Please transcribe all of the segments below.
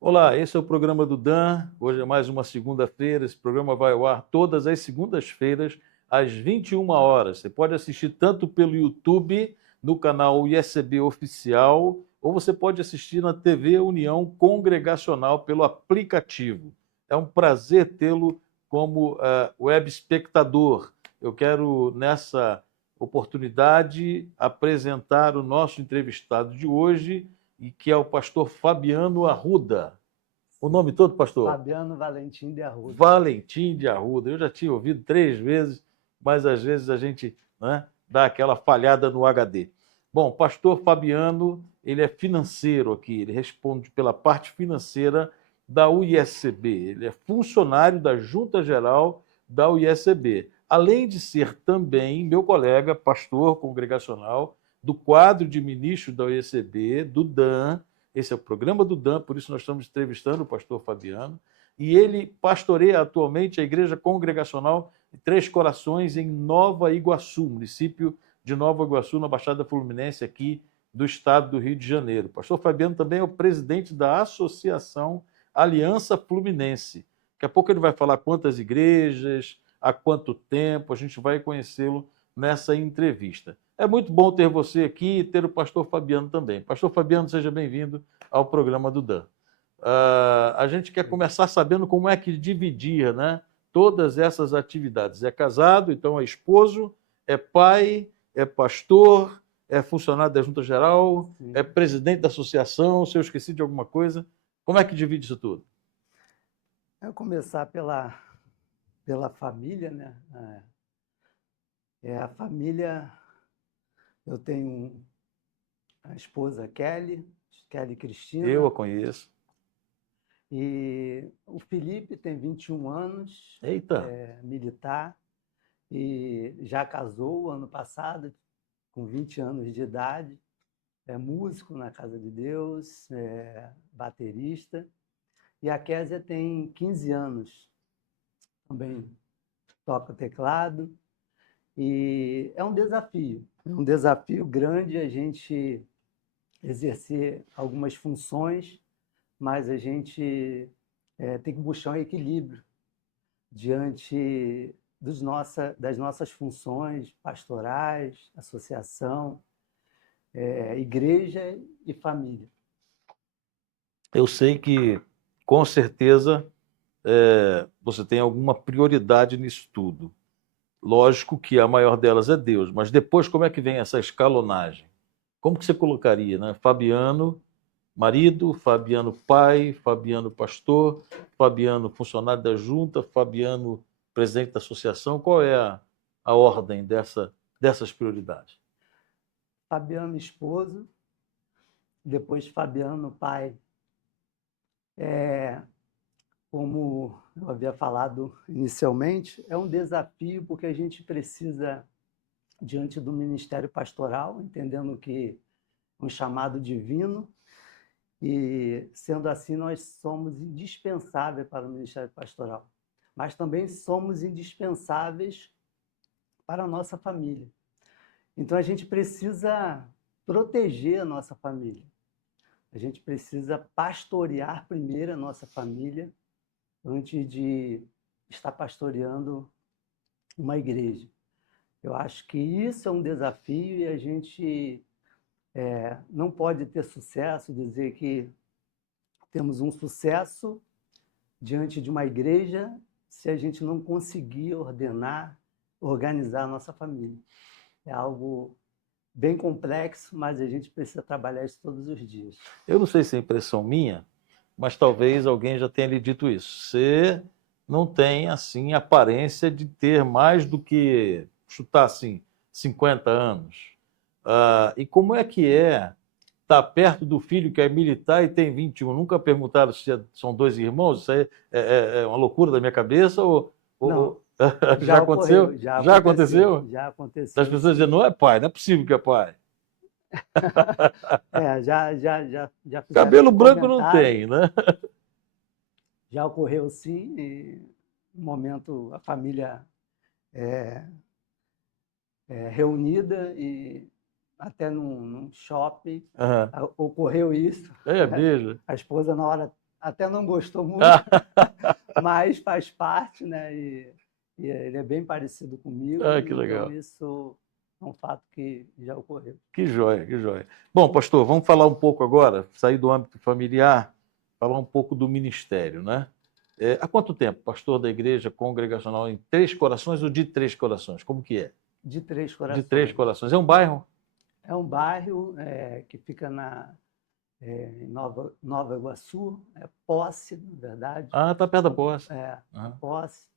Olá, esse é o programa do Dan. Hoje é mais uma segunda-feira. Esse programa vai ao ar todas as segundas-feiras, às 21 horas. Você pode assistir tanto pelo YouTube, no canal ISB Oficial, ou você pode assistir na TV União Congregacional pelo aplicativo. É um prazer tê-lo como web espectador. Eu quero, nessa oportunidade, apresentar o nosso entrevistado de hoje, e que é o pastor Fabiano Arruda. O nome todo, pastor? Fabiano Valentim de Arruda. Valentim de Arruda. Eu já tinha ouvido 3 vezes, mas às vezes a gente, né, dá aquela falhada no HD. Bom, pastor Fabiano, ele é financeiro aqui, ele responde pela parte financeira da UISCB. Ele é funcionário da Junta Geral da UISCB, além de ser também meu colega, pastor congregacional do quadro de ministros da UISCB, do DAN. Esse é o programa do DAN, por isso nós estamos entrevistando o pastor Fabiano. E ele pastoreia atualmente a Igreja Congregacional Três Corações em Nova Iguaçu, município de Nova Iguaçu, na Baixada Fluminense, aqui do estado do Rio de Janeiro. O pastor Fabiano também é o presidente da Associação Aliança Fluminense. Daqui a pouco ele vai falar quantas igrejas, há quanto tempo, a gente vai conhecê-lo nessa entrevista. É muito bom ter você aqui e ter o pastor Fabiano também. Pastor Fabiano, seja bem-vindo ao programa do Dan. A gente quer começar sabendo como é que dividir, né, todas essas atividades. É casado, então é esposo, é pai, é pastor, é funcionário da Junta Geral, Sim. é presidente da associação. Se eu esqueci de alguma coisa, como é que divide isso tudo? Eu começar pela família, né? A família, eu tenho a esposa Kelly Cristina, Eu a conheço. e o Felipe tem 21 anos, Eita, militar, e já casou ano passado, com 20 anos de idade, é músico na Casa de Deus, é baterista, e a Késia tem 15 anos, também toca teclado. E é um desafio grande a gente exercer algumas funções, mas a gente tem que buscar um equilíbrio diante das nossas funções pastorais, associação, igreja e família. eu sei que, com certeza, você tem alguma prioridade nisso tudo. Lógico que a maior delas é Deus, mas depois como é que vem essa escalonagem? Como que você colocaria, né? Fabiano, marido, Fabiano pai, Fabiano pastor, Fabiano funcionário da junta, Fabiano presidente da associação. Qual é a ordem dessas prioridades? Fabiano, esposo, depois Fabiano, pai. Como eu havia falado inicialmente, é um desafio porque a gente precisa, diante do ministério pastoral, entendendo que é um chamado divino, e sendo assim, nós somos indispensáveis para o ministério pastoral, mas também somos indispensáveis para a nossa família. Então a gente precisa proteger a nossa família, a gente precisa pastorear primeiro a nossa família antes de estar pastoreando uma igreja. Eu acho que isso é um desafio e a gente não pode ter sucesso, dizer que temos um sucesso diante de uma igreja se a gente não conseguir ordenar, organizar a nossa família. É algo bem complexo, mas a gente precisa trabalhar isso todos os dias. Eu não sei se é impressão minha, mas talvez alguém já tenha lhe dito isso. Você não tem, assim, aparência de ter mais do que, chutar assim, 50 anos. E como é que é estar perto do filho que é militar e tem 21? Nunca perguntaram se são dois irmãos? Isso aí é uma loucura da minha cabeça? Não, Já aconteceu? Já aconteceu? já Das aconteceu pessoas dizendo, sim. não é pai, não é possível que é pai. Já fizeram Cabelo esse branco não comentário, tem, né? já ocorreu sim, e no momento a família reunida e até num shopping Aham. ocorreu isso. É mesmo. A esposa na hora até não gostou muito, mas faz parte, né? E ele é bem parecido comigo, Ah, que então legal. isso é um fato que já ocorreu. Que joia, que joia. Bom, pastor, vamos falar um pouco agora, sair do âmbito familiar, falar um pouco do ministério, né? Há quanto tempo, pastor da igreja congregacional em Três Corações ou de Três Corações? Como que é? De Três De Três Corações. Corações. É um bairro? É um bairro que fica em Nova Iguaçu, é Posse, na verdade. Ah, tá perto da Posse. A Posse.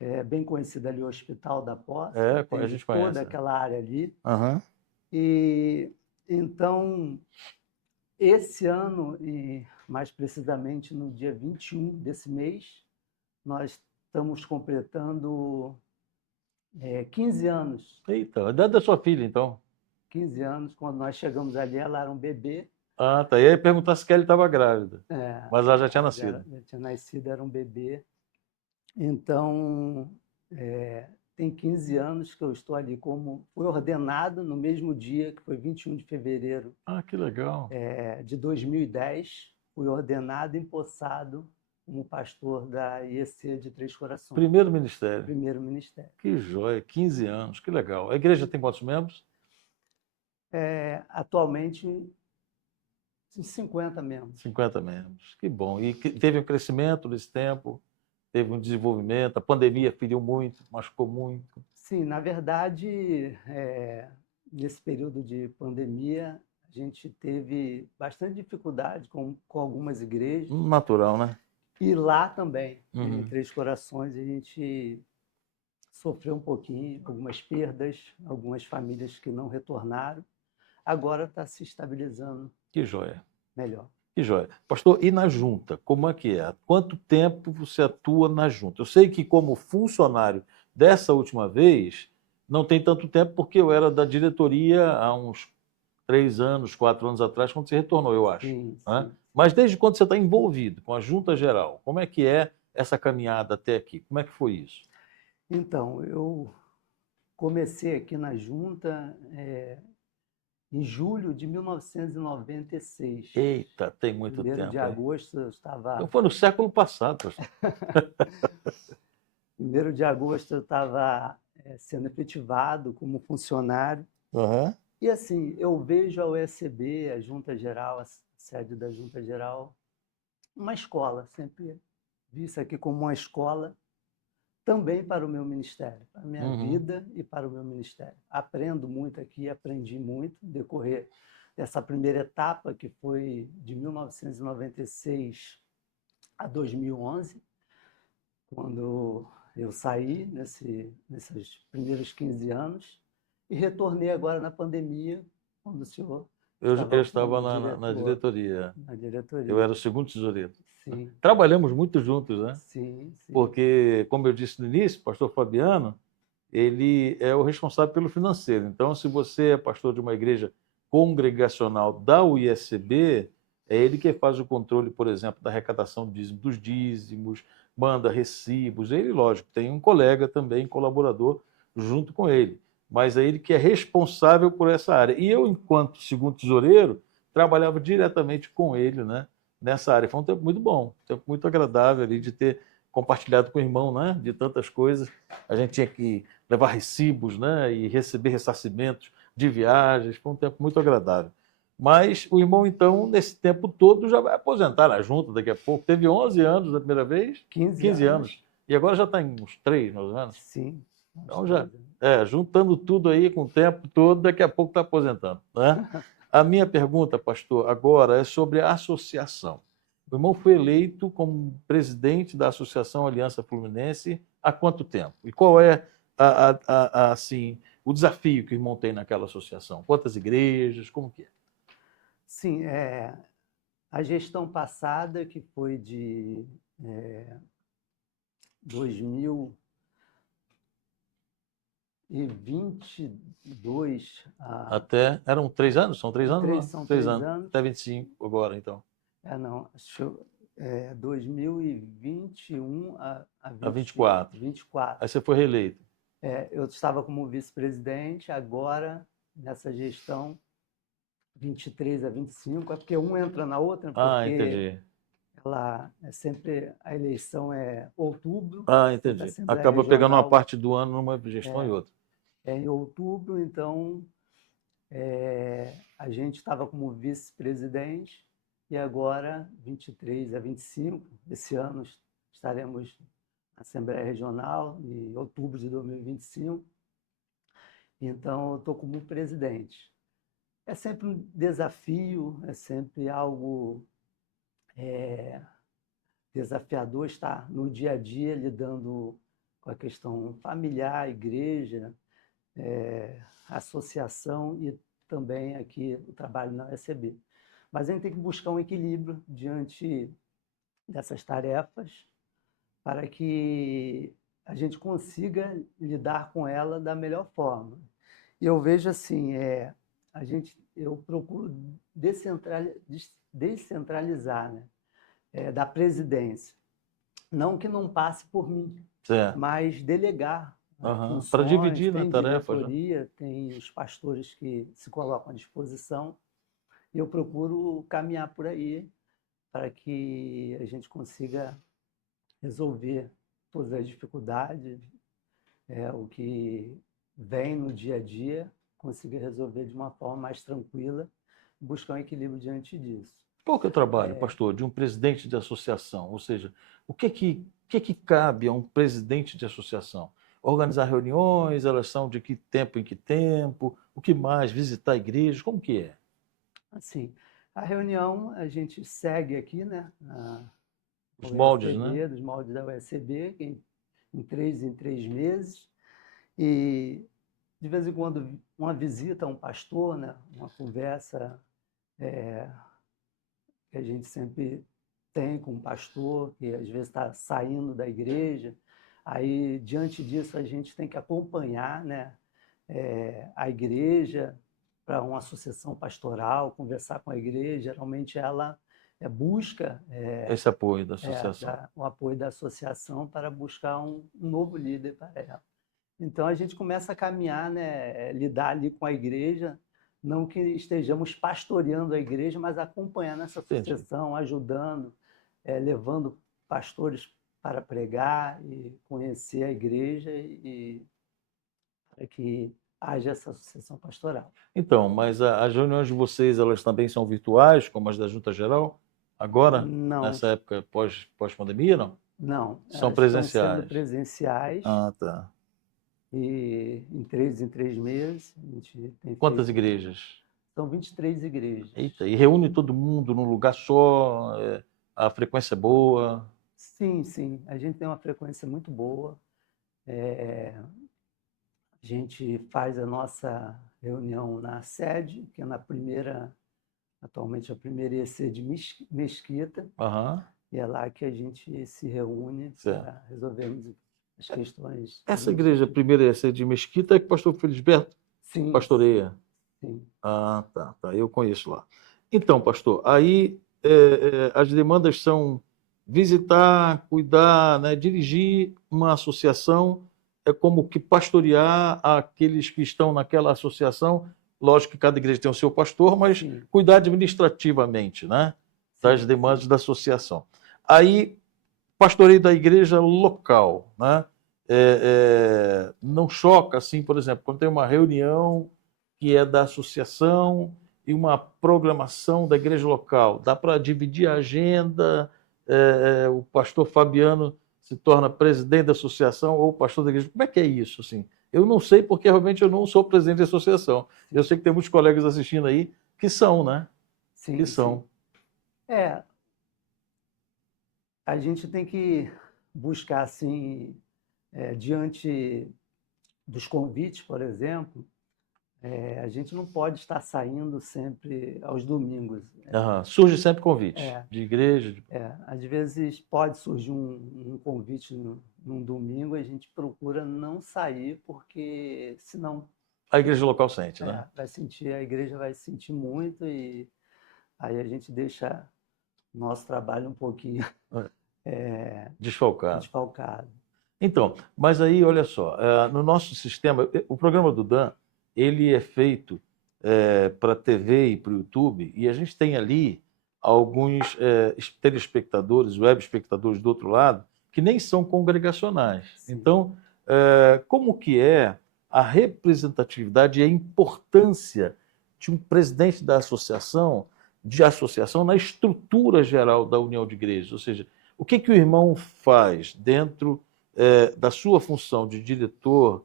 É bem conhecido ali o Hospital da Posse, a tem gente toda conhece. aquela área ali. Aham. E então, esse ano, e mais precisamente no dia 21 desse mês, nós estamos completando 15 anos. Eita, a idade da sua filha, então. 15 anos, quando nós chegamos ali, ela era um bebê. Ah, tá. E aí perguntar se Kelly estava grávida. Mas ela já tinha nascido. Já tinha nascido, era um bebê. Então, tem 15 anos que eu estou ali fui ordenado no mesmo dia, que foi 21 de fevereiro Ah, que legal. de 2010, fui ordenado e empossado como pastor da IEC de Três Corações, Primeiro ministério. primeiro ministério. Que joia, 15 anos, que legal. A igreja tem quantos membros? Atualmente, 50 membros. 50 membros. Que bom. E teve um crescimento nesse tempo, teve um desenvolvimento, a pandemia feriu muito, machucou muito. Sim, na verdade, nesse período de pandemia, a gente teve bastante dificuldade com algumas igrejas. Natural, né? E lá também, Uhum. em Três Corações, a gente sofreu um pouquinho, algumas perdas, algumas famílias que não retornaram. Agora está se estabilizando Que joia. melhor. Que joia. Pastor, e na junta, como é que é? Há quanto tempo você atua na junta? Eu sei que como funcionário dessa última vez, não tem tanto tempo, porque eu era da diretoria há uns 3 anos, 4 anos atrás, quando você retornou, eu acho. Sim, Né? sim. Mas desde quando você está envolvido com a junta geral, como é que é essa caminhada até aqui? Como é que foi isso? Então, eu comecei aqui na junta em julho de 1996. Eita, tem muito 1º de tempo, hein? agosto eu estava... Então foi no século passado, pastor. 1º de agosto eu estava sendo efetivado como funcionário. Uhum. E assim, eu vejo a USB, a Junta Geral, a sede da Junta Geral, uma escola, sempre vi isso aqui como uma escola também para o meu ministério, para a minha vida e para o meu ministério. Aprendo muito aqui, aprendi muito no decorrer dessa primeira etapa, que foi de 1996 a 2011, quando eu saí nesses primeiros 15 anos e retornei agora na pandemia, quando o senhor Eu estava como na diretoria. na diretoria. Eu era o segundo tesoureiro. Sim, Trabalhamos muito juntos, né? sim, sim. Porque, como eu disse no início, o pastor Fabiano, ele é o responsável pelo financeiro. Então, se você é pastor de uma igreja congregacional da UISB, é ele que faz o controle, por exemplo, da arrecadação dos dízimos, manda recibos. Ele, lógico, tem um colega também, colaborador, junto com ele. Mas é ele que é responsável por essa área. E eu, enquanto segundo tesoureiro, trabalhava diretamente com ele, né, nessa área. Foi um tempo muito bom, um tempo muito agradável ali de ter compartilhado com o irmão, né, de tantas coisas. A gente tinha que levar recibos, né, e receber ressarcimentos de viagens. Foi um tempo muito agradável. Mas o irmão, então, nesse tempo todo, já vai aposentar na junta daqui a pouco. Teve 11 anos da primeira vez, 15 anos. E agora já está em uns 3, mais ou menos. Sim. Então, já, juntando tudo aí com o tempo todo, daqui a pouco está aposentando. Né? A minha pergunta, pastor, agora é sobre a associação. O irmão foi eleito como presidente da Associação Aliança Fluminense há quanto tempo? E qual é assim, o desafio que o irmão tem naquela associação? Quantas igrejas? Como que é? Sim, a gestão passada, que foi de 2022 Até, eram 3 anos? São 3 anos? Não? são 3 3 anos. anos. Até 25 agora, então. Não, 2021 a A 24. 24. Aí você foi reeleito. Eu estava como vice-presidente, agora, nessa gestão, 23 a 25, é porque um entra na outra, porque Entendi. ela é sempre, a eleição é outubro, Ah, da entendi. Assembleia Acaba pegando uma Regional parte do ano numa gestão e outra. é em outubro, então a gente estava como vice-presidente e agora, 23 a 25, esse ano estaremos na Assembleia Regional, em outubro de 2025, então eu estou como presidente. É sempre um desafio, é sempre algo desafiador estar no dia a dia lidando com a questão familiar, igreja, associação e também aqui o trabalho na USB. Mas a gente tem que buscar um equilíbrio diante dessas tarefas para que a gente consiga lidar com ela da melhor forma. E eu vejo assim, eu procuro descentralizar, né, da presidência. Não que não passe por mim, Certo. mas delegar Aham. Para funções, dividir, né, tem tarefas, né? diretoria, tem os pastores que se colocam à disposição, e eu procuro caminhar por aí para que a gente consiga resolver todas as dificuldades, o que vem no dia a dia, consiga resolver de uma forma mais tranquila, buscar um equilíbrio diante disso. Qual que é o trabalho, pastor, de um presidente de associação? Ou seja, o que que cabe a um presidente de associação? Organizar reuniões, elas são de que tempo em que tempo? O que mais? Visitar igrejas? Como que é? Assim, a reunião a gente segue aqui, né, Os o moldes, né? USB, dos moldes da USB, em 3 meses, e de vez em quando uma visita a um pastor, né, uma conversa que a gente sempre tem com um pastor, que às vezes está saindo da igreja. Aí, diante disso, a gente tem que acompanhar, né, a igreja para uma associação pastoral, conversar com a igreja. Geralmente ela busca Esse apoio da associação. o apoio da associação para buscar um novo líder para ela. Então a gente começa a caminhar, né, lidar ali com a igreja, não que estejamos pastoreando a igreja, mas acompanhando essa Entendi. associação, ajudando, levando pastores para pregar e conhecer a igreja e para que haja essa associação pastoral. Então, mas as reuniões de vocês, elas também são virtuais, como as da Junta Geral? Agora, Não, nessa época pós-pandemia, não? não, São elas estão sendo presenciais. presenciais Ah, tá. e em 3 meses a gente tem Quantas feito. igrejas? São 23 igrejas. Eita, e reúne todo mundo num lugar só, a frequência é boa. Sim, sim, a gente tem uma frequência muito boa. A gente faz a nossa reunião na sede, que é atualmente a primeira IEC de Mesquita, Aham, e é lá que a gente se reúne certo. para resolvermos as questões. Essa igreja primeira ia ser de Mesquita, é que o pastor Felisberto Sim, pastoreia. sim, Ah, tá, tá, eu conheço lá. Então, pastor, aí as demandas são visitar, cuidar, né, dirigir uma associação, é como que pastorear aqueles que estão naquela associação. Lógico que cada igreja tem o seu pastor, mas sim, cuidar administrativamente, né, das sim, demandas sim. da associação. Aí, pastoreio da igreja local, né? Não choca, assim, por exemplo, quando tem uma reunião que é da associação e uma programação da igreja local, dá para dividir a agenda, o pastor Fabiano se torna presidente da associação ou pastor da igreja. Como é que é isso, assim? Eu não sei porque realmente eu não sou presidente da associação. Eu sei que tem muitos colegas assistindo aí que são, né? Que Sim, sim. são. É, a gente tem que buscar, assim, diante dos convites, por exemplo, a gente não pode estar saindo sempre aos domingos. Aham. Surge sempre convite É, de igreja. às vezes pode surgir um convite num domingo, a gente procura não sair, porque senão A igreja local sente, né? a igreja vai sentir muito e aí a gente deixa o nosso trabalho um pouquinho Desfalcado. desfalcado. Então, mas aí, olha só, no nosso sistema, o programa do Dan, ele é feito para a TV e para o YouTube, e a gente tem ali alguns telespectadores, web espectadores do outro lado, que nem são congregacionais. Sim. Então, como que é a representatividade e a importância de um presidente da associação, na estrutura geral da União de Igrejas? Ou seja, o que o irmão faz dentro da sua função de diretor,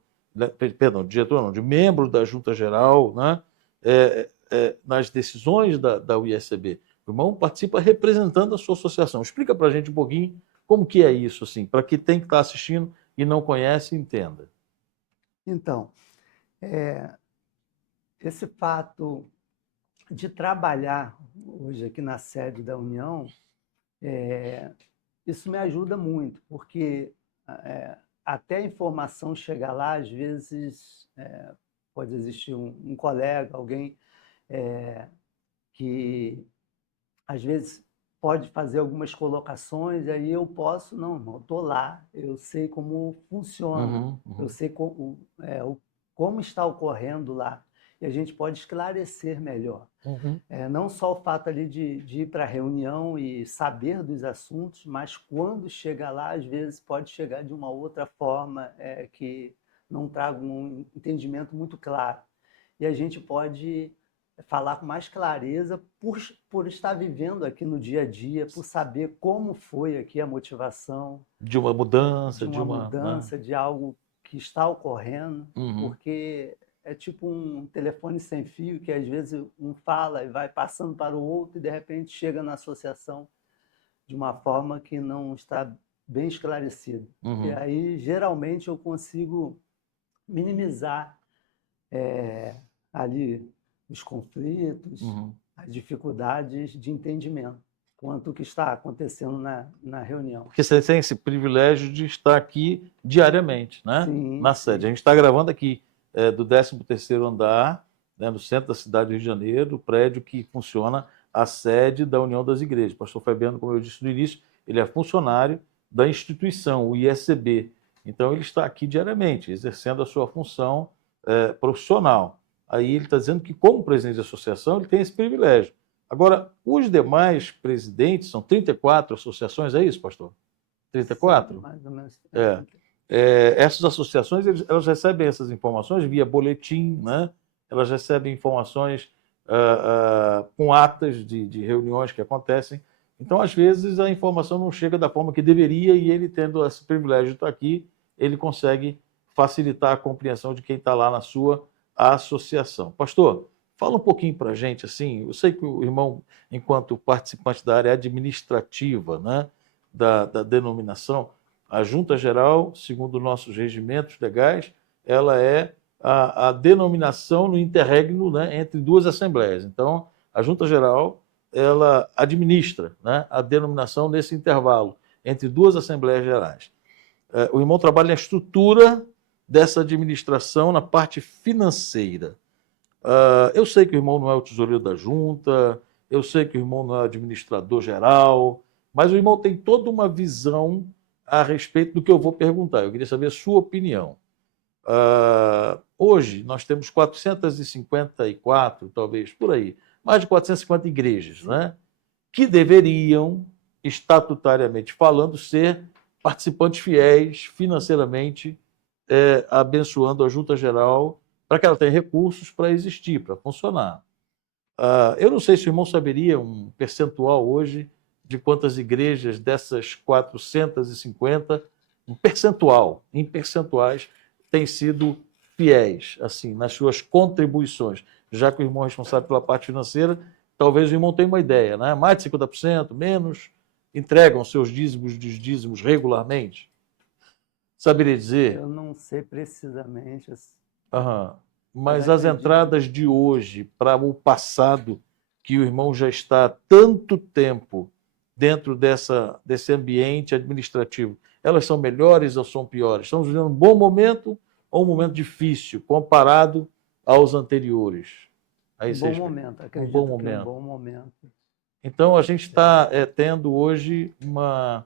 de membro da Junta Geral, né? Nas decisões da UISCB? O irmão participa representando a sua associação. Explica para a gente um pouquinho como que é isso, assim, para quem tem que estar assistindo e não conhece, entenda. Então, esse fato de trabalhar hoje aqui na sede da União, isso me ajuda muito, porque até a informação chegar lá, às vezes pode existir um colega, alguém que às vezes pode fazer algumas colocações, e aí eu posso, não, irmão, eu estou lá, eu sei como funciona, eu sei como está ocorrendo lá, e a gente pode esclarecer melhor. Não só o fato ali de ir para a reunião e saber dos assuntos, mas quando chega lá, às vezes pode chegar de uma outra forma que não traga um entendimento muito claro. E a gente pode falar com mais clareza por estar vivendo aqui no dia a dia, por saber como foi aqui a motivação de uma mudança, de algo que está ocorrendo, porque é tipo um telefone sem fio que às vezes um fala e vai passando para o outro e de repente chega na associação de uma forma que não está bem esclarecida. E aí geralmente eu consigo minimizar ali os conflitos, as dificuldades de entendimento quanto o que está acontecendo na reunião. Porque você tem esse privilégio de estar aqui diariamente, né? Sim, na sede. A gente está gravando aqui do 13º andar, né, no centro da cidade do Rio de Janeiro, o prédio que funciona a sede da União das Igrejas. O pastor Fabiano, como eu disse no início, ele é funcionário da instituição, o ISCB. Então, ele está aqui diariamente, exercendo a sua função profissional. Aí ele está dizendo que, como presidente da associação, ele tem esse privilégio. Agora, os demais presidentes, são 34 associações, é isso, pastor? 34? Sim, mais ou menos. Essas associações, elas recebem essas informações via boletim, né? Elas recebem informações com atas de reuniões que acontecem. Então, às vezes, a informação não chega da forma que deveria e ele, tendo esse privilégio de estar aqui, ele consegue facilitar a compreensão de quem está lá na sua associação. Pastor, fala um pouquinho para a gente, assim, eu sei que o irmão, enquanto participante da área administrativa, né, da denominação, a Junta Geral, segundo nossos regimentos legais, ela é a denominação no interregno, né, entre duas assembleias. Então, a Junta Geral, ela administra, né, a denominação nesse intervalo entre duas assembleias gerais. O irmão trabalha na estrutura dessa administração, na parte financeira. Eu sei que o irmão não é o tesoureiro da junta, eu sei que o irmão não é o administrador geral, mas o irmão tem toda uma visão a respeito do que eu vou perguntar. Eu queria saber a sua opinião. Hoje, nós temos 454, talvez, por aí, mais de 450 igrejas, né, que deveriam, estatutariamente falando, ser participantes fiéis financeiramente, abençoando a Junta Geral, para que ela tenha recursos para existir, para funcionar. Eu não sei se o irmão saberia um percentual hoje de quantas igrejas dessas 450, em percentuais, têm sido fiéis, assim, nas suas contribuições. Já que o irmão é responsável pela parte financeira, talvez o irmão tenha uma ideia, né? Mais de 50%, menos, entregam seus dízimos regularmente. Saberia dizer? Eu não sei precisamente. Mas as entradas de hoje para o passado, que o irmão já está há tanto tempo dentro desse ambiente administrativo, elas são melhores ou são piores? Estamos vivendo um bom momento ou um momento difícil comparado aos anteriores? Aí um bom momento, acredito que um bom momento. Então, a gente está tendo hoje uma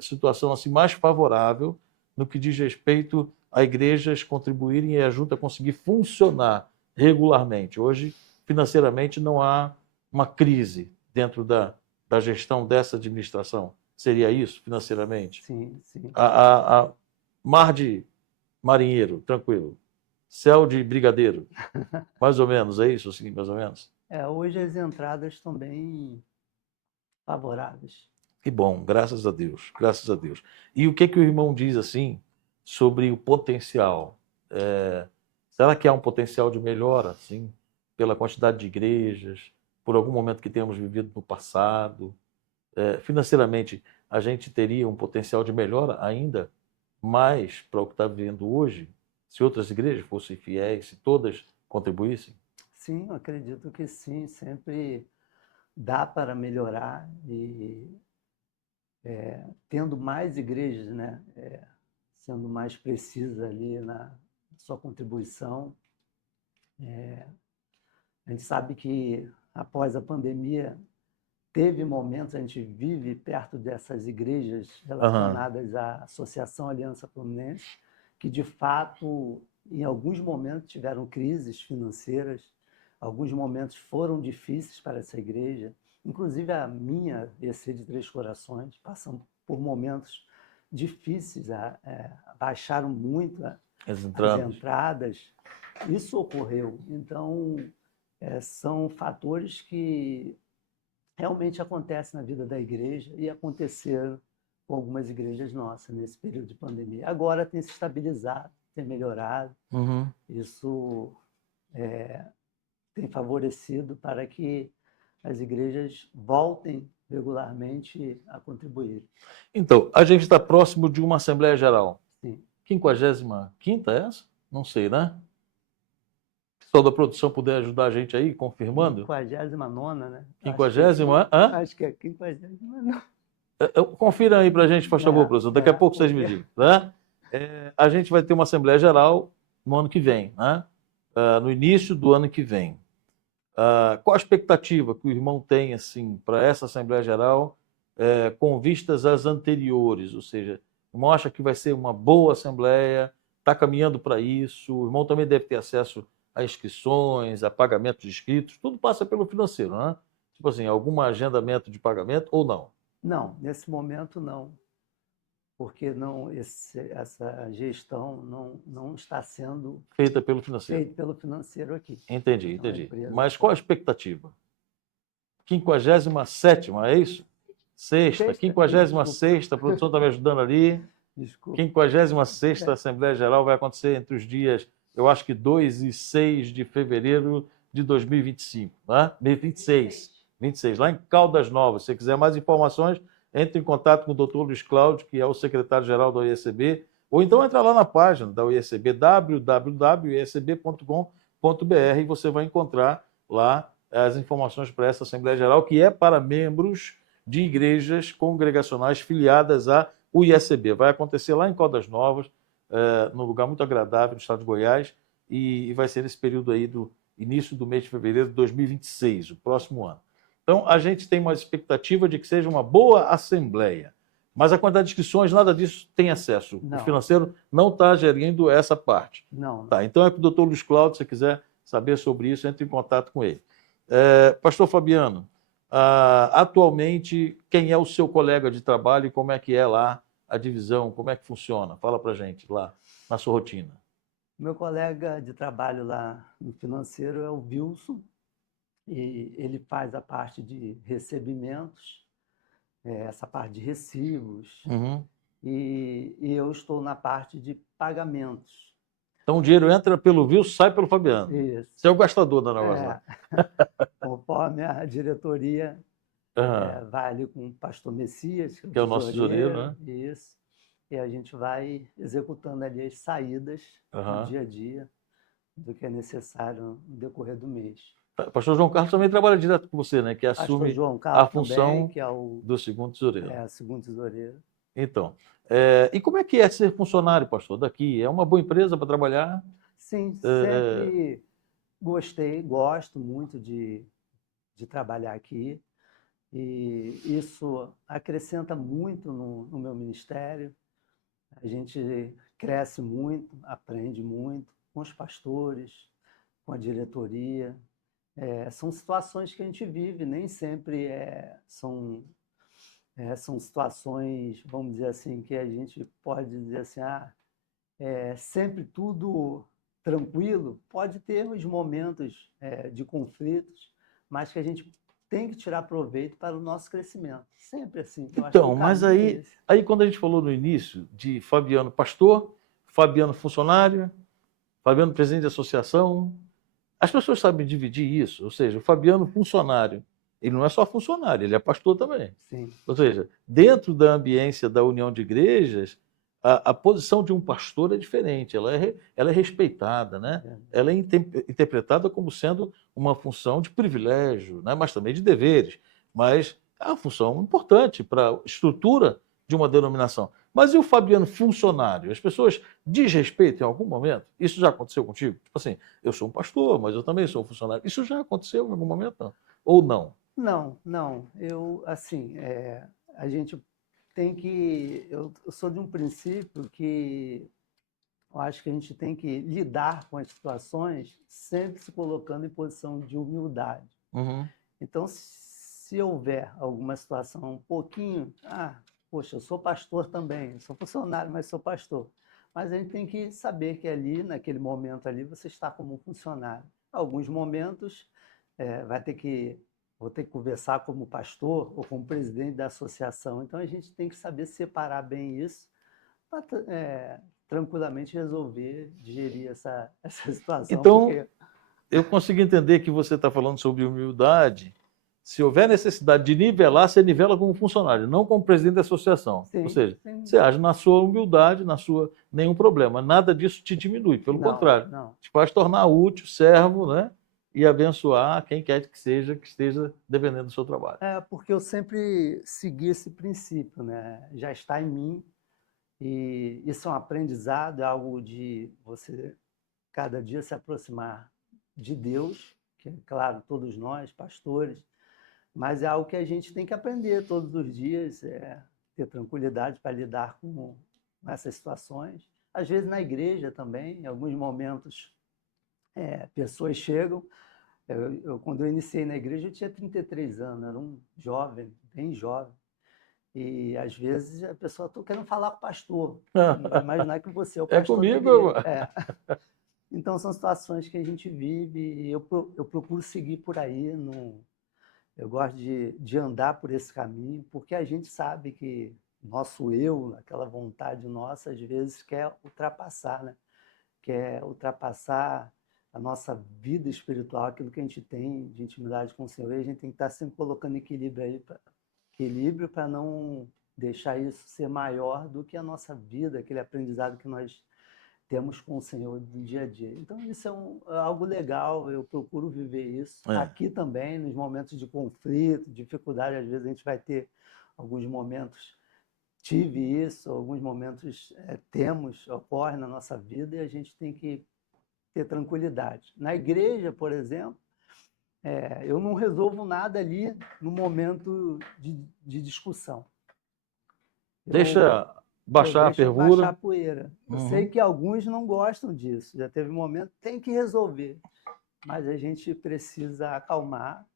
situação assim, mais favorável no que diz respeito a igrejas contribuírem e a junta conseguir funcionar regularmente. Hoje, financeiramente, não há uma crise, dentro da gestão dessa administração? Seria isso, financeiramente? Sim, sim. A mar de marinheiro, tranquilo. Céu de brigadeiro, mais ou menos, é isso, assim, mais ou menos? Hoje as entradas estão bem favoráveis. Que bom, graças a Deus, graças a Deus. E o que o irmão diz, assim, sobre o potencial? Será que há um potencial de melhora, assim, pela quantidade de igrejas, por algum momento que temos vivido no passado? Financeiramente, a gente teria um potencial de melhora ainda mais para o que está vivendo hoje, se outras igrejas fossem fiéis, se todas contribuíssem? Sim, eu acredito que sim, sempre dá para melhorar e tendo mais igrejas, né, sendo mais precisa ali na sua contribuição. A gente sabe que após a pandemia teve momentos, a gente vive perto dessas igrejas Aham. relacionadas à Associação Aliança Fluminense, que de fato, em alguns momentos tiveram crises financeiras, alguns momentos foram difíceis para essa igreja, inclusive a minha EC de Três Corações, passando por momentos difíceis, baixaram muito As as entradas. entradas. Isso ocorreu. Então, são fatores que realmente acontecem na vida da igreja e aconteceram com algumas igrejas nossas nesse período de pandemia. Agora tem se estabilizado, tem melhorado. Uhum. Isso tem favorecido para que as igrejas voltem regularmente a contribuir. Então, a gente está próximo de uma Assembleia Geral. Sim. 55ª é essa? Não sei, né? O pessoal da produção puder ajudar a gente aí, confirmando? 59ª, né? Quinquagésima? Hã? Acho que é 59ª. Confira aí para a gente, faz favor, professor. Daqui a pouco vocês me Porque digam. Né? A gente vai ter uma Assembleia Geral no ano que vem, né? No início do ano que vem. Qual a expectativa que o irmão tem assim, para essa Assembleia Geral com vistas às anteriores? Ou seja, o irmão acha que vai ser uma boa Assembleia, está caminhando para isso, o irmão também deve ter acesso a inscrições, a pagamento de inscritos, tudo passa pelo financeiro, né? Tipo assim, algum agendamento de pagamento ou não? não, nesse momento não, porque essa gestão não está sendo Feita pelo financeiro. feita pelo financeiro aqui. Entendi, Então, a entendi. empresa Mas qual a expectativa? 57ª, é isso? Sexta, Sexta, 56ª, a produção está me ajudando ali. desculpa. 56ª Assembleia Geral vai acontecer entre os dias, eu acho que 2 e 6 de fevereiro de 2025, né? 26, lá em Caldas Novas. Se você quiser mais informações, entre em contato com o Dr. Luiz Cláudio, que é o secretário-geral da OIECB, ou então entra lá na página da OIECB, www.oiecb.com.br, e você vai encontrar lá as informações para essa Assembleia Geral, que é para membros de igrejas congregacionais filiadas à UISB. Vai acontecer lá em Caldas Novas, num lugar muito agradável no estado de Goiás, e vai ser nesse período aí do início do mês de fevereiro de 2026, o próximo ano. Então, a gente tem uma expectativa de que seja uma boa assembleia, mas a quantidade de inscrições, nada disso tem acesso. Não. O financeiro não está gerindo essa parte. Não. Tá, então é com o doutor Luiz Cláudio, se você quiser saber sobre isso, entre em contato com ele. Pastor Fabiano, atualmente, quem é o seu colega de trabalho e como é que é lá a divisão, como é que funciona? Fala para gente lá na sua rotina. Meu colega de trabalho lá no financeiro é o Wilson, e ele faz a parte de recebimentos, essa parte de recibos, Uhum. e eu estou na parte de pagamentos. Então o dinheiro entra pelo Wilson, sai pelo Fabiano. Isso. Você é o gastador da negócio. Conforme a diretoria vai ali com o pastor Messias, que é o nosso tesoureiro, né? Isso. E a gente vai executando ali as saídas no dia a dia do que é necessário no decorrer do mês. O pastor João Carlos também trabalha direto com você, né? Que assume João Carlos a função também, que é do segundo tesoureiro. Segundo tesoureiro. Então, e como é que é ser funcionário, pastor, daqui? É uma boa empresa para trabalhar? Sim, sempre gosto muito de trabalhar aqui. E isso acrescenta muito no meu ministério. A gente cresce muito, aprende muito com os pastores, com a diretoria. são situações que a gente vive, nem sempre são situações, vamos dizer assim, que a gente pode dizer assim, sempre tudo tranquilo. Pode ter os momentos de conflitos, mas que a gente tem que tirar proveito para o nosso crescimento. Sempre assim. Eu acho que o Então, mas caminho é esse. aí quando a gente falou no início de Fabiano pastor, Fabiano funcionário, Fabiano presidente de associação, as pessoas sabem dividir isso, ou seja, o Fabiano funcionário, ele não é só funcionário, ele é pastor também. Sim, Ou seja, dentro da ambiência da união de igrejas, a posição de um pastor é diferente, ela é respeitada, né? é, Ela é interpretada como sendo uma função de privilégio, né? Mas também de deveres. Mas é uma função importante para a estrutura de uma denominação. Mas e o Fabiano funcionário? As pessoas desrespeitam em algum momento? Isso já aconteceu contigo? Tipo assim, eu sou um pastor, mas eu também sou um funcionário. Isso já aconteceu em algum momento? Não? Ou não? Não, não. Eu, assim, a gente tem que. Eu sou de um princípio que eu acho que a gente tem que lidar com as situações sempre se colocando em posição de humildade. Uhum. Então, se houver alguma situação um pouquinho, poxa, eu sou pastor também, eu sou funcionário, mas sou pastor. Mas a gente tem que saber que ali, naquele momento ali, você está como um funcionário. Alguns momentos vai ter que vou ter que conversar como pastor ou como presidente da associação. Então a gente tem que saber separar bem isso para tranquilamente resolver, digerir essa situação, Então, porque eu consigo entender que você está falando sobre humildade. Se houver necessidade de nivelar, você nivela como funcionário, não como presidente da associação. Ou sim, seja, sim, você age na sua humildade, na sua nenhum problema. Nada disso te diminui, pelo não, contrário, não. te faz tornar útil, servo, né? E abençoar quem quer que seja que esteja dependendo do seu trabalho. Porque eu sempre segui esse princípio, né? Já está em mim e isso é um aprendizado, é algo de você cada dia se aproximar de Deus, que é claro, todos nós, pastores, mas é algo que a gente tem que aprender todos os dias, ter tranquilidade para lidar com essas situações. Às vezes na igreja também, em alguns momentos, pessoas chegam. Quando eu iniciei na igreja, eu tinha 33 anos, era um jovem, bem jovem. E às vezes a pessoa está querendo falar com o pastor, não vai imaginar que você é o É pastor da comigo, igreja. mano. Então são situações que a gente vive e eu procuro seguir por aí. Não, eu gosto de andar por esse caminho, porque a gente sabe que nosso eu, aquela vontade nossa, às vezes quer ultrapassar, né? Quer ultrapassar a nossa vida espiritual, aquilo que a gente tem de intimidade com o Senhor. E a gente tem que estar sempre colocando equilíbrio aí, equilíbrio para não deixar isso ser maior do que a nossa vida, aquele aprendizado que nós temos com o Senhor no dia a dia. Então, isso é algo legal, eu procuro viver isso. É. Aqui também, nos momentos de conflito, dificuldade, às vezes a gente vai ter alguns momentos, tive isso, alguns momentos ocorre na nossa vida e a gente tem que ter tranquilidade. Na igreja, por exemplo, eu não resolvo nada ali no momento de discussão. Eu, Deixa eu baixar a deixo baixar a fervura. poeira. Eu sei Uhum. que alguns não gostam disso. Já teve um momento, tem que resolver. Mas a gente precisa acalmar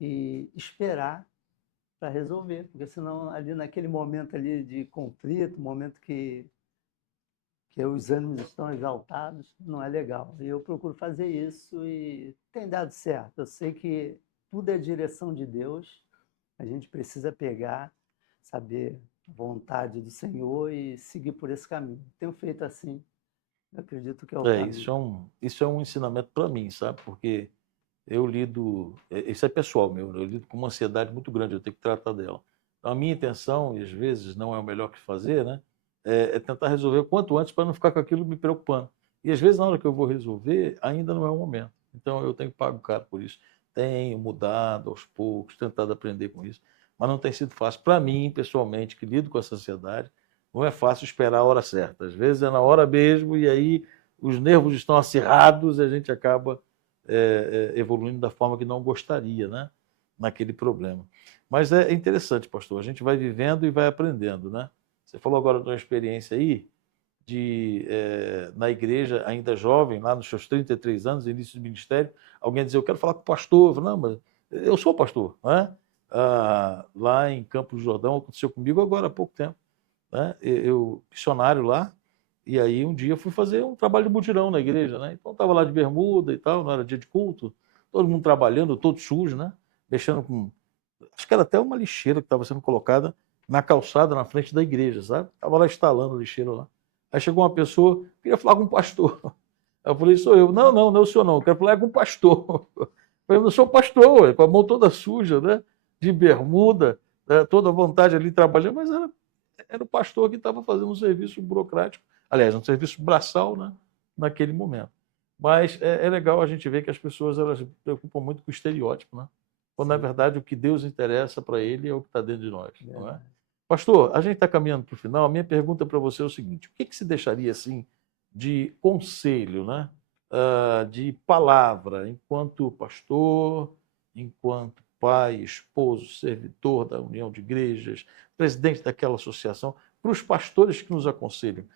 e esperar para resolver, porque senão ali naquele momento ali de conflito, momento que os ânimos estão exaltados, não é legal. E eu procuro fazer isso e tem dado certo. Eu sei que tudo é direção de Deus, a gente precisa pegar, saber a vontade do Senhor e seguir por esse caminho. Tenho feito assim, eu acredito que é o caminho. Isso é um ensinamento para mim, sabe? Porque eu lido, isso é pessoal meu, né? Eu lido com uma ansiedade muito grande, eu tenho que tratar dela. Então, a minha intenção, e às vezes não é o melhor que fazer, né? É tentar resolver o quanto antes para não ficar com aquilo me preocupando. E às vezes, na hora que eu vou resolver, ainda não é o momento. Então, eu tenho que pagar caro por isso. Tenho mudado aos poucos, tentado aprender com isso, mas não tem sido fácil. Para mim, pessoalmente, que lido com essa ansiedade, não é fácil esperar a hora certa. Às vezes é na hora mesmo, e aí os nervos estão acirrados e a gente acaba evoluindo da forma que não gostaria, né? Naquele problema. Mas é interessante, pastor, a gente vai vivendo e vai aprendendo, né? Você falou agora de uma experiência aí, na igreja, ainda jovem, lá nos seus 33 anos, início do ministério, alguém dizer, eu quero falar com o pastor. Eu falei, não, mas eu sou pastor, né? Lá em Campos do Jordão, aconteceu comigo agora há pouco tempo, né? Eu missionário lá, e aí um dia fui fazer um trabalho de mutirão na igreja, né? Então estava lá de bermuda e tal, não era dia de culto, todo mundo trabalhando, todo sujo, né? Mexendo com... Acho que era até uma lixeira que estava sendo colocada na calçada, na frente da igreja, sabe? Estava lá instalando a lixeira lá. Aí chegou uma pessoa, queria falar com o pastor. Aí eu falei, sou eu. Não, não, não é o senhor não, eu quero falar com o pastor. Eu falei, não sou pastor, com a mão toda suja, né? De bermuda, né? Toda à vontade ali trabalhando, mas era o pastor que estava fazendo um serviço burocrático, aliás, um serviço braçal, né? Naquele momento. Mas é legal a gente ver que as pessoas elas se preocupam muito com o estereótipo, né? Quando, na Sim. verdade, o que Deus interessa para ele é o que está dentro de nós, não é? Verdade. Pastor, a gente está caminhando para o final. A minha pergunta para você é o seguinte: o que se deixaria assim de conselho, né? De palavra, enquanto pastor, enquanto pai, esposo, servidor da União de Igrejas, presidente daquela associação, para os pastores que nos aconselham,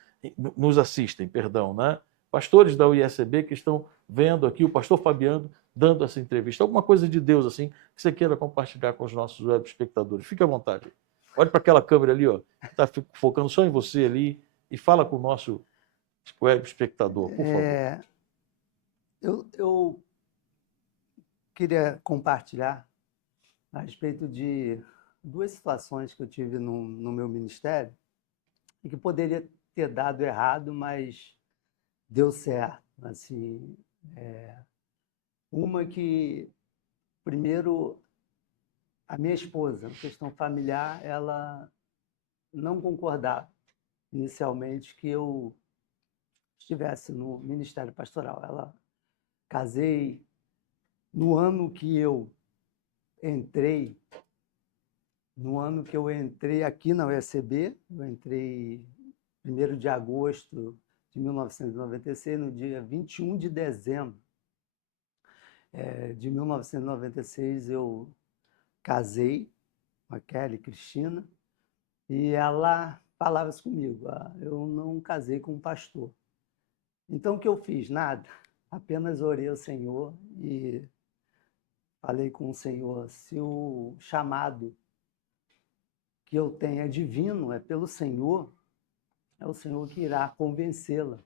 nos assistem, perdão, né? Pastores da UISB que estão vendo aqui o pastor Fabiano dando essa entrevista. Alguma coisa de Deus assim que você queira compartilhar com os nossos web espectadores. Fique à vontade. Olhe para aquela câmera ali, ó, que está focando só em você ali, e fala com o nosso web espectador, por favor. Eu queria compartilhar a respeito de duas situações que eu tive no meu ministério e que poderia ter dado errado, mas deu certo. Assim, uma que, primeiro, a minha esposa, na questão familiar, ela não concordava inicialmente que eu estivesse no ministério pastoral. Ela casei no ano que eu entrei, aqui na USB, eu entrei 1º de agosto de 1996, no dia 21 de dezembro de 1996, eu casei com a Kelly Cristina, e ela falava isso comigo, eu não casei com um pastor. Então, o que eu fiz? Nada, apenas orei ao Senhor e falei com o Senhor, se o chamado que eu tenho é divino, é pelo Senhor, é o Senhor que irá convencê-la.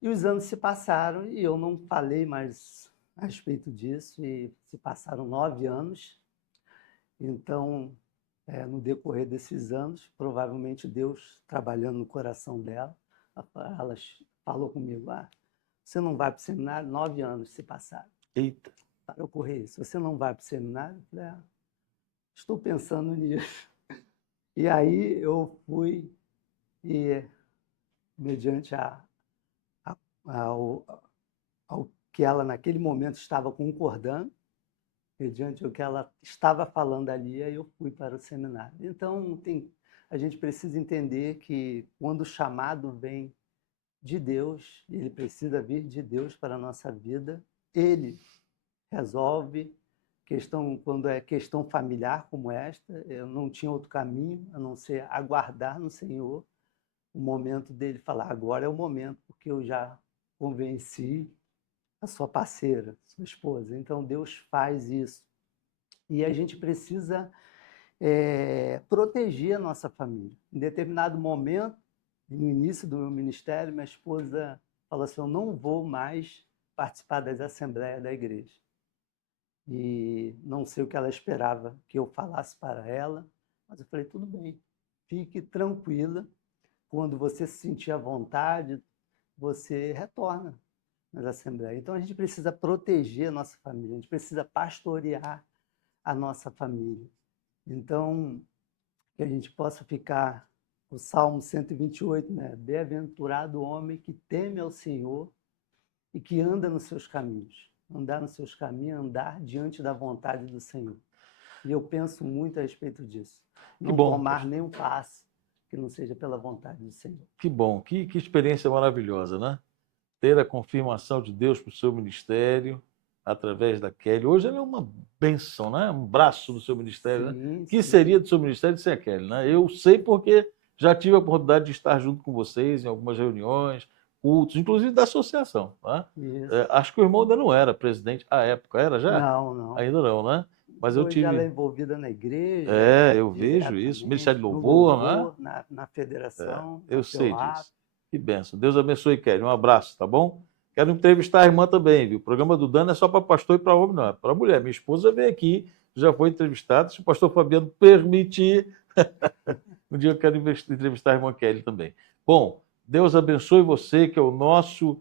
E os anos se passaram e eu não falei mais a respeito disso, e se passaram 9 anos. Então, no decorrer desses anos, provavelmente Deus trabalhando no coração dela, ela falou comigo, você não vai para o seminário? 9 anos se passaram. Eita. Para ocorrer isso, você não vai para o seminário? Eu falei, estou pensando nisso. E aí eu fui e, mediante ao que ela naquele momento estava concordando, mediante o que ela estava falando ali, aí eu fui para o seminário. Então, a gente precisa entender que quando o chamado vem de Deus, ele precisa vir de Deus para a nossa vida, ele resolve quando é questão familiar como esta. Eu não tinha outro caminho a não ser aguardar no Senhor o momento dele falar, agora é o momento, porque eu já convenci a sua parceira, sua esposa. Então, Deus faz isso. E a gente precisa proteger a nossa família. Em determinado momento, no início do meu ministério, minha esposa falou assim, eu não vou mais participar das assembleias da igreja. E não sei o que ela esperava que eu falasse para ela, mas eu falei, tudo bem, fique tranquila, quando você se sentir à vontade, você retorna nas assembleias. Então, a gente precisa proteger a nossa família, a gente precisa pastorear a nossa família. Então, que a gente possa ficar, o Salmo 128, né? Bem-aventurado o homem que teme ao Senhor e que anda nos seus caminhos. Andar nos seus caminhos, andar diante da vontade do Senhor. E eu penso muito a respeito disso. Não tomar nenhum passo que não seja pela vontade do Senhor. Que bom, que experiência maravilhosa, né? Ter a confirmação de Deus para o seu ministério através da Kelly. Hoje ela é uma bênção, né? Um braço do seu ministério, né? Sim, Que sim. seria do seu ministério sem a Kelly, né? Eu sei porque Já tive a oportunidade de estar junto com vocês em algumas reuniões, cultos, inclusive da associação. Tá? Isso. Acho que o irmão ainda não era presidente à época. Era já? Não, não. Ainda não, né? Mas eu Hoje ela é tive. envolvida na igreja, Eu vejo isso. Ministério de no Louvor, né? louvor, na federação, Eu na sei FEUAP. disso. Que benção. Deus abençoe, Kelly. Um abraço, tá bom? Quero entrevistar a irmã também, viu? O programa do Dan não é só para pastor e para homem, não. É para mulher. Minha esposa veio aqui, já foi entrevistada. Se o pastor Fabiano permitir, um dia eu quero entrevistar a irmã Kelly também. Bom, Deus abençoe você, que é o nosso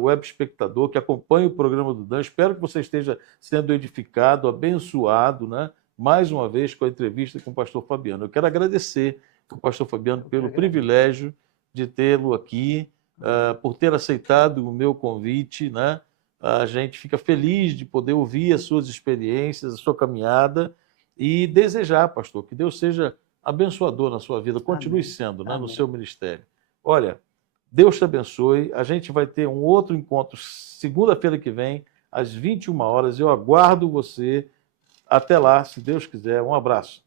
web espectador, que acompanha o programa do Dan. Espero que você esteja sendo edificado, abençoado, né? Mais uma vez com a entrevista com o pastor Fabiano. Eu quero agradecer ao pastor Fabiano pelo privilégio de tê-lo aqui, por ter aceitado o meu convite, né? A gente fica feliz de poder ouvir as suas experiências, a sua caminhada e desejar, pastor, que Deus seja abençoador na sua vida, continue Amém. sendo, né, no Amém. seu ministério. Olha, Deus te abençoe. A gente vai ter um outro encontro segunda-feira que vem, às 21 horas. Eu aguardo você. Até lá, se Deus quiser. Um abraço.